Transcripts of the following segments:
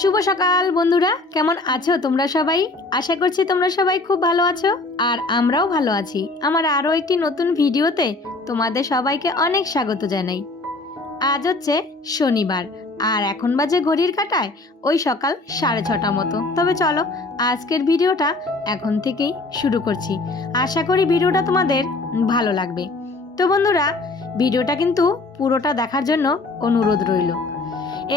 শুভ সকাল বন্ধুরা, কেমন আছো তোমরা সবাই? আশা করছি তোমরা সবাই খুব ভালো আছো আর আমরাও ভালো আছি। আমার আরও একটি নতুন ভিডিওতে তোমাদের সবাইকে অনেক স্বাগত জানাই। আজ হচ্ছে শনিবার আর এখন বাজে ঘড়ির কাঁটায় ওই সকাল 6:30 মতো। তবে চলো আজকের ভিডিওটা এখন থেকেই শুরু করছি। আশা করি ভিডিওটা তোমাদের ভালো লাগবে। তো বন্ধুরা, ভিডিওটা কিন্তু পুরোটা দেখার জন্য অনুরোধ রইল।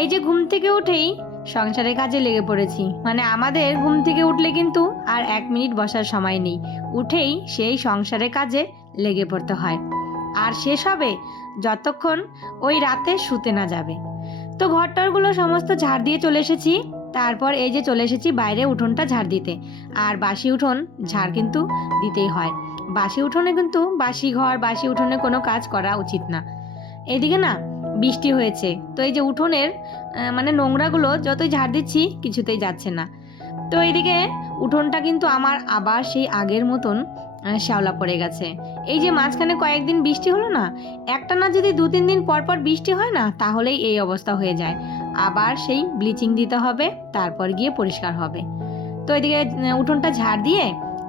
এই যে ঘুম থেকে উঠেই সংসারের কাজে লেগে পড়েছি, মানে আমাদের ঘুম থেকে উঠলে কিন্তু আর 1 মিনিট বসার সময় নেই, উঠেই সেই সংসারের কাজে লেগে পড়তে হয়। আর শেষ হবে যতক্ষণ ওই রাতে শুতে না যাবে। তো ঘরটরগুলো সমস্ত ঝাড় দিয়ে চলে এসেছি। তারপর এই যে চলে এসেছি বাইরে উঠোনটা ঝাড় দিতে। আর বাসি উঠোন ঝাড় কিন্তু দিতেই হয়। বাসি উঠোনে কিন্তু বাসি ঘর বাসি উঠোনে কোনো কাজ করা উচিত না। এদিকে না বৃষ্টি হয়েছে, তো এই যে উঠোনের মানে নোংরাগুলো যতই ঝাড় দিচ্ছি কিছুতেই যাচ্ছে না। তো এইদিকে উঠোনটা কিন্তু আমার আবার সেই আগের মতন শ্যাওলা পড়ে গেছে। এই যে মাঝখানে কয়েকদিন বৃষ্টি হলো না, একটা না যদি 2-3 দিন পর পর বৃষ্টি হয় না, তাহলেই এই অবস্থা হয়ে যায়। আবার সেই ব্লিচিং দিতে হবে, তারপর গিয়ে পরিষ্কার হবে। তো এদিকে উঠোনটা ঝাড় দিয়ে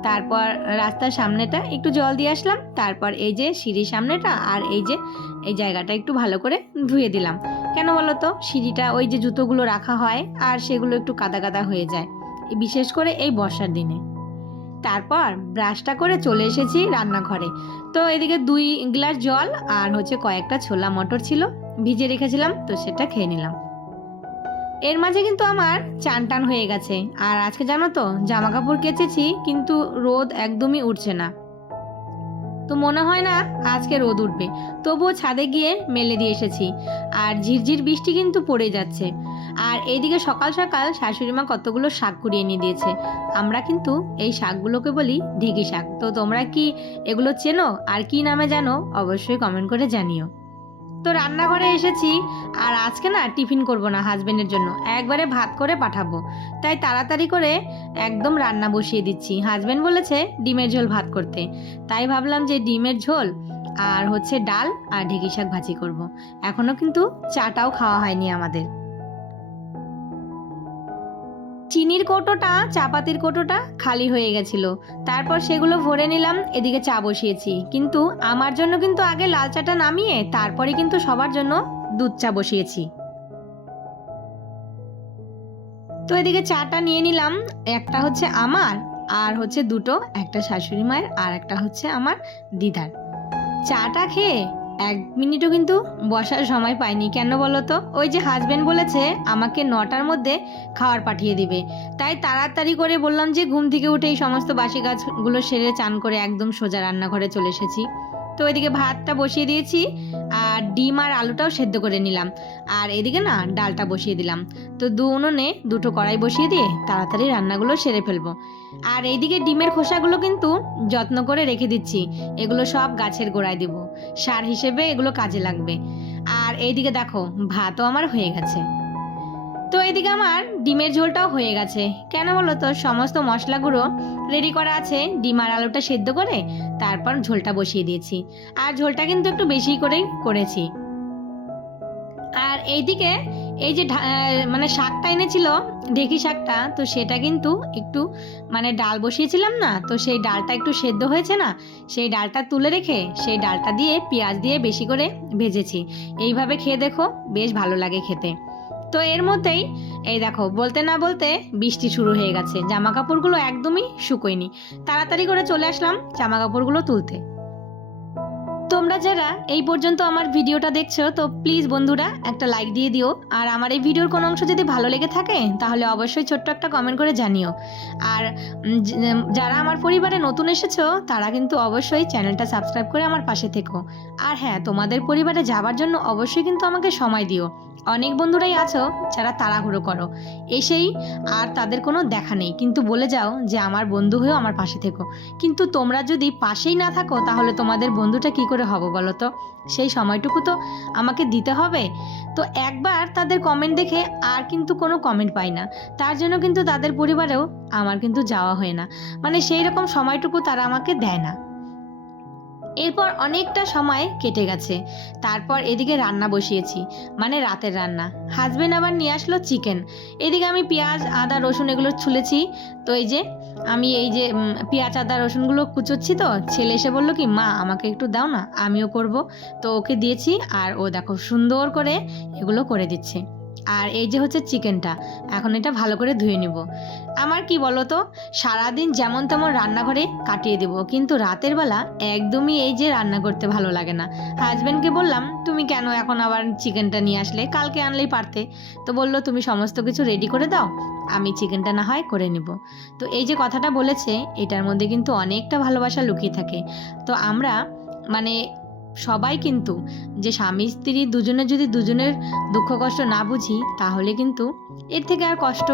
তারপর রাস্তার সামনেটা একটু জল দিয়ে আসলাম। তারপর এই যে সিঁড়ির সামনেটা আর এই যে এই জায়গাটা একটু ভালো করে ধুয়ে দিলাম। কেন বলো তো, সিঁড়িটা ওই যে জুতোগুলো রাখা হয় আর সেগুলো একটু কাদা কাদা হয়ে যায়, বিশেষ করে এই বর্ষার দিনে। তারপর ব্রাশটা করে চলে এসেছি রান্নাঘরে। তো এদিকে 2 গ্লাস জল আর হচ্ছে কয়েকটা ছোলা মটর ছিল, ভিজে রেখেছিলাম, তো সেটা খেয়ে নিলাম। এর মাঝে কিন্তু আমার চান টান হয়ে গেছে। আর আজকে জানো তো জামা কাপড় কেচেছি, কিন্তু রোদ একদমই উঠছে না। তো মনে হয় না আজকে রোদ উঠবে, তবুও ছাদে গিয়ে মেলে দিয়ে এসেছি। আর ঝিরঝির বৃষ্টি কিন্তু পড়ে যাচ্ছে। আর এইদিকে সকাল সকাল শাশুড়ি মা কতগুলো শাক কুড়িয়ে নিয়ে দিয়েছে। আমরা কিন্তু এই শাকগুলোকে বলি ঢেঁকি শাক। তো তোমরা কি এগুলো চেনো আর কি নামে জানো অবশ্যই কমেন্ট করে জানিও। তো রান্নাঘরে এসেছি। আর আজকে না টিফিন করব না, হাজবেন্ডের জন্য একবারে ভাত করে পাঠাবো। তাই তাড়াতাড়ি করে একদম রান্না বসিয়ে দিচ্ছি। হাজবেন্ড বলেছে ডিমের ঝোল ভাত করতে, তাই ভাবলাম যে ডিমের ঝোল আর হচ্ছে ডাল আর ঢেঁকি শাক ভাজি করব। এখনো কিন্তু চাটাও খাওয়া হয়নি আমাদের। চিনির কৌটোটা চাপাতির কৌটোটা খালি হয়ে গেছিল, তারপর সেগুলো ভরে নিলাম। এদিকে চা বসিয়েছি, কিন্তু আমার জন্য কিন্তু আগে লাল চাটা নামিয়ে তারপরে কিন্তু সবার জন্য দুধ চা বসিয়েছি। তো এদিকে চাটা নিয়ে নিলাম, একটা হচ্ছে আমার আর হচ্ছে দুটো, একটা শাশুড়ি মায়ের আর একটা হচ্ছে আমার দিদার। চাটা খেয়ে 1 মিনিটও কিন্তু বসার সময় পাইনি। কেন বলো তো, ওই যে হাজবেন্ড বলেছে আমাকে 9টার মধ্যে খাবার পাঠিয়ে দিবে, তাই তাড়াতাড়ি করে বললাম যে ঘুম থেকে উঠে এই সমস্ত বাসি কাজগুলো সেরে চান করে একদম সোজা রান্নাঘরে চলে এসেছি। তো এদিকে ভাতটা বসিয়ে দিয়েছি আর ডিম আর আলুটাও সেদ্ধ করে নিলাম। আর এদিকে না ডালটা বসিয়ে দিলাম। তো উনুনে 2টো কড়াই বসিয়ে দিয়ে তাড়াতাড়ি রান্নাগুলো সেরে ফেলবো। আর এইদিকে ডিমের খোসাগুলো কিন্তু যত্ন করে রেখে দিচ্ছি, এগুলো সব গাছের গোড়ায় দিব, সার হিসেবে এগুলো কাজে লাগবে। আর এইদিকে দেখো ভাতও আমার হয়ে গেছে। তো এইদিকে আমার ডিমের ঝোলটাও হয়ে গেছে। কেন বলো তো, সমস্ত মশলাগুলো রেডি করা আছে, ডিম আর আলুটা সেদ্ধ করে তারপর ঝোলটা বসিয়ে দিয়েছি। আর ঝোলটা কিন্তু একটু বেশি করেই করেছি। আর এইদিকে এই যে মানে শাকটা এনেছিল ঢেঁকি শাকটা, তো সেটা কিন্তু একটু মানে ডাল বসিয়েছিলাম না, তো সেই ডালটা একটু সেদ্ধ হয়েছে না, সেই ডালটা তুলে রেখে সেই ডালটা দিয়ে পেঁয়াজ দিয়ে বেশি করে ভেজেছি। এইভাবে খেয়ে দেখো, বেশ ভালো লাগে খেতে। তো এর মধ্যেই এই দেখো বলতে না বলতে বৃষ্টি শুরু হয়ে গেছে। জামা কাপড়গুলো একদমই শুকোয়নি, তাড়াতাড়ি করে চলে আসলাম জামা কাপড়গুলো তুলতে। তোমরা যারা এই পর্যন্ত আমার ভিডিওটা দেখছো, তো প্লিজ বন্ধুরা একটা লাইক দিয়ে দিও। আর আমার এই ভিডিওর কোনো অংশ যদি ভালো লেগে থাকে তাহলে অবশ্যই ছোট্ট একটা কমেন্ট করে জানিও। আর যারা আমার পরিবারে নতুন এসেছো তারা কিন্তু অবশ্যই চ্যানেলটা সাবস্ক্রাইব করে আমার পাশে থেকো। আর হ্যাঁ, তোমাদের পরিবারে যাবার জন্য অবশ্যই কিন্তু আমাকে সময় দিও। অনেক বন্ধুরাই আছো যারা তাড়াহুড়ো করো এসেই, আর তাদের কোনো দেখা নেই, কিন্তু বলে যাও যে আমার বন্ধু হয়েও আমার পাশে থেকো। কিন্তু তোমরা যদি পাশেই না থাকো তাহলে তোমাদের বন্ধুটা কি করে হবে বলো তো? সেই সময়টুকু তো আমাকে দিতে হবে। তো একবার তাদের কমেন্ট দেখে আর কিন্তু কোনো কমেন্ট পাই না, তার জন্য কিন্তু তাদের পরিবারেও আমার কিন্তু যাওয়া হয় না, মানে সেই রকম সময়টুকু তারা আমাকে দেয় না। এরপর অনেকটা সময় কেটে গেছে। তারপর এদিকে রান্না বসিয়েছি, মানে রাতের রান্না। হাজবেন্ড আবার নিয়ে আসলো চিকেন। এদিকে আমি পেঁয়াজ আদা রসুন এগুলো ছুলেছি। তো এই যে আমি এই যে পেঁয়াজ আদা রসুনগুলো কুচোচ্ছি, তো ছেলে এসে বললো কি, মা আমাকে একটু দাও না, আমিও করব। তো ওকে দিয়েছি, আর ও দেখো সুন্দর করে এগুলো করে দিচ্ছে। আর এই যে হচ্ছে চিকেনটা, এখন এটা ভালো করে ধুয়ে নিব। আমার কি বলো তো, সারাদিন যেমন তেমন রান্নাঘরে কাটিয়ে দেব, কিন্তু রাতের বেলা একদমই এই যে রান্না করতে ভালো লাগে না। হাজব্যান্ডকে বললাম, তুমি কেন এখন আবার চিকেনটা নিয়ে আসলে, কালকে আনলেই পারতে। তো বললো, তুমি সমস্ত কিছু রেডি করে দাও, আমি চিকেনটা না হয় করে নিব। তো এই যে কথাটা বলেছে, এটার মধ্যে কিন্তু অনেকটা ভালোবাসা লুকিয়ে থাকে। তো আমরা মানে সবাই কিন্তু, যে স্বামী স্ত্রী দুজনে যদি দুজনের দুঃখ কষ্ট না বুঝি, তাহলে কিন্তু এর থেকে আর কষ্ট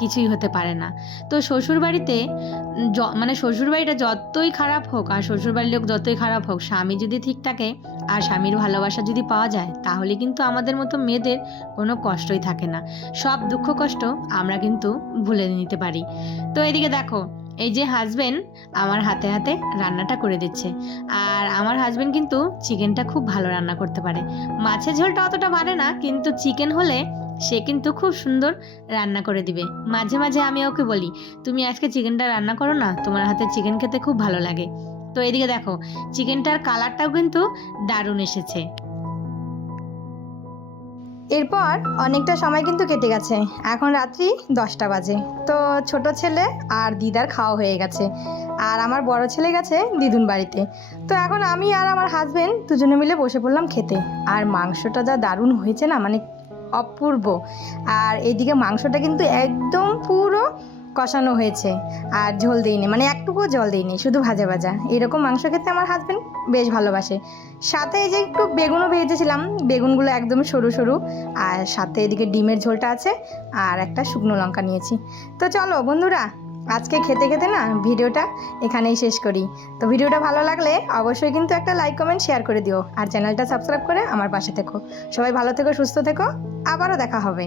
কিছুই হতে পারে না। তো শ্বশুরবাড়িতে মানে শ্বশুরবাড়িটা যতই খারাপ হোক আর শ্বশুরবাড়ির লোক যতই খারাপ হোক, স্বামী যদি ঠিক থাকে আর স্বামীর ভালোবাসা যদি পাওয়া যায়, তাহলে কিন্তু আমাদের মতো মেয়েদের কোনো কষ্টই থাকে না। সব দুঃখ কষ্ট আমরা কিন্তু ভুলে নিতে পারি। তো এদিকে দেখো, এই যে হাজবেন্ড আমার হাতে হাতে রান্নাটা করে দিচ্ছে। আর আমার হাজবেন্ড কিন্তু চিকেনটা খুব ভালো রান্না করতে পারে। মাছের ঝোলটা অতটা পারে না, কিন্তু চিকেন হলে সে কিন্তু খুব সুন্দর রান্না করে দিবে। মাঝে মাঝে আমি ওকে বলি, তুমি আজকে চিকেনটা রান্না করো না, তোমার হাতে চিকেন খেতে খুব ভালো লাগে। তো এদিকে দেখো, চিকেনটার কালারটাও কিন্তু দারুণ এসেছে। এরপর অনেকটা সময় কিন্তু কেটে গেছে, এখন রাত্রি 10টা বাজে। তো ছোট ছেলে আর দিদার খাওয়া হয়ে গেছে, আর আমার বড় ছেলে গেছে দিদুন বাড়িতে। তো এখন আমি আর আমার হাজবেন্ড দুজনে মিলে বসে পড়লাম খেতে। আর মাংসটা যা দারুণ হয়েছে না, মানে অপূর্ব। আর এইদিকে মাংসটা কিন্তু একদম পুরো কষানো হয়েছে, আর ঝোল দিইনি, মানে একটুকুও জল দিইনি, শুধু ভাজা ভাজা। এরকম মাংস খেতে আমার হাজবেন্ড বেশ ভালোবাসে। সাথে এই যে একটু বেগুনও ভেজেছিলাম, বেগুনগুলো একদম সরু সরু। আর সাথে এদিকে ডিমের ঝোলটা আছে, আর একটা শুকনো লঙ্কা নিয়েছি। তো চলো বন্ধুরা, আজকে খেতে খেতে না ভিডিওটা এখানেই শেষ করি। তো ভিডিওটা ভালো লাগলে অবশ্যই কিন্তু একটা লাইক কমেন্ট শেয়ার করে দিও, আর চ্যানেলটা সাবস্ক্রাইব করে আমার পাশে থেকো। সবাই ভালো থেকো, সুস্থ থেকো, আবারও দেখা হবে।